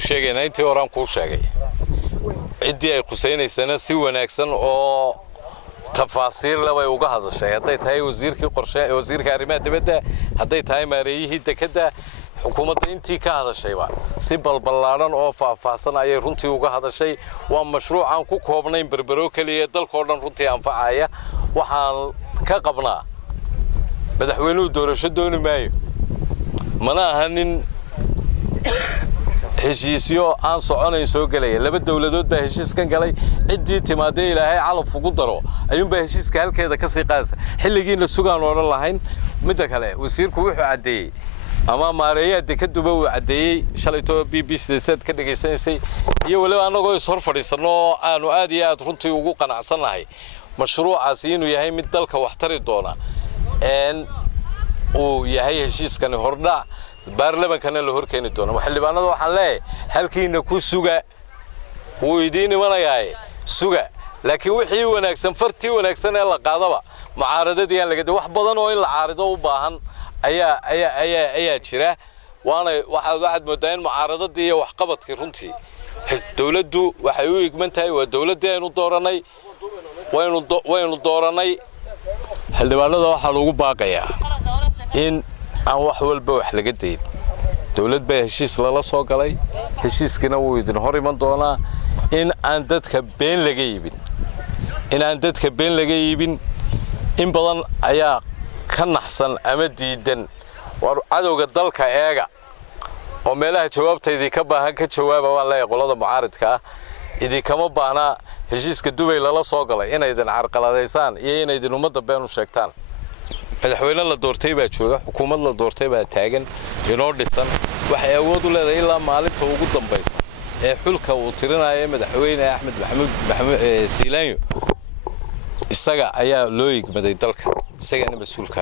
sheegayna intii horaan ku sheegay cidii ay quseynaysan si wanaagsan oo tafaasiir la way uga hadashay haday tahay wasiirkii qorshe wasiirka arrimaha dibadda haday tahay maareeyihii dekada xukuumadda intii ka hadashayba si balbalaaran oo faahfaahsan ayay runtii uga hadashay waa mashruuc aan ku koobnayn berbero kaliya dalka oo dhan runtii anfacaya waxaan ka qabnaa madaxweynuhu doorasho dooni maayo mana ahanin heshiisyo aan soconayn soo galay laba dawladood baa heshiiskan galay cidii timaadey ilaahay calaf ugu daro ayuun baa heshiiska halkeeda ka sii qaas xilligiina sugaan oo lahayn mid kale wasiirku wuxuu cadeeyay ama maareeyaha dekeduba uu cadeeyay shalayto BBC sad ka dhageysanaysay iyo waliba anagoo is hor fadhiisano aanu aad iyo aad runtii ugu qanacsanahay mashruucaas inuu yahay mid dalka wax tari doona uu yahay heshiiskan hordhac baarlamankana la horkeeni doono xildhibaanada waxaan leeyahay halkiina ku suga wuu idin imanayaa suga laakiin wixii wanaagsan fartii wanaagsan ee la qaadaba mucaaradadii aan laga wax badan oo in la caarido u baahan ayaa jira waxaad moodaa in mucaaradadii iyo wax qabadkii runtii dawladdu waxay u igman tahay waa dawladii aynu dooranay waynu dooranay xildhibaanada waxa lagu baaqayaa in aan wax walba wax laga deyn dawlad baa heshiis lala soo galay heshiiskina wuu idin hor iman doonaa in aan dadka been laga iibin in badan ayaa ka naxsan ama diidan war cadowga dalka eega oo meelaha jawaabtaydii ka baahan ka jawaaba waan leeyahay qolada mucaaradka idin kama baahna heshiiska Dubai lala soo galay inaydan carqaladeysaan iyo inaydan ummadda been u sheegtaan madaxweyne la doortay baa jooga xukuumad la doortay baa taagan inoo dhisan waxay awood u leedahay ilaa maalinta ugu dambaysa ee xulka uu tirinayo madaxweyne Axmed Maxamuud Siilaanyo isaga ayaa loo igmaday dalka isagana mas'uulka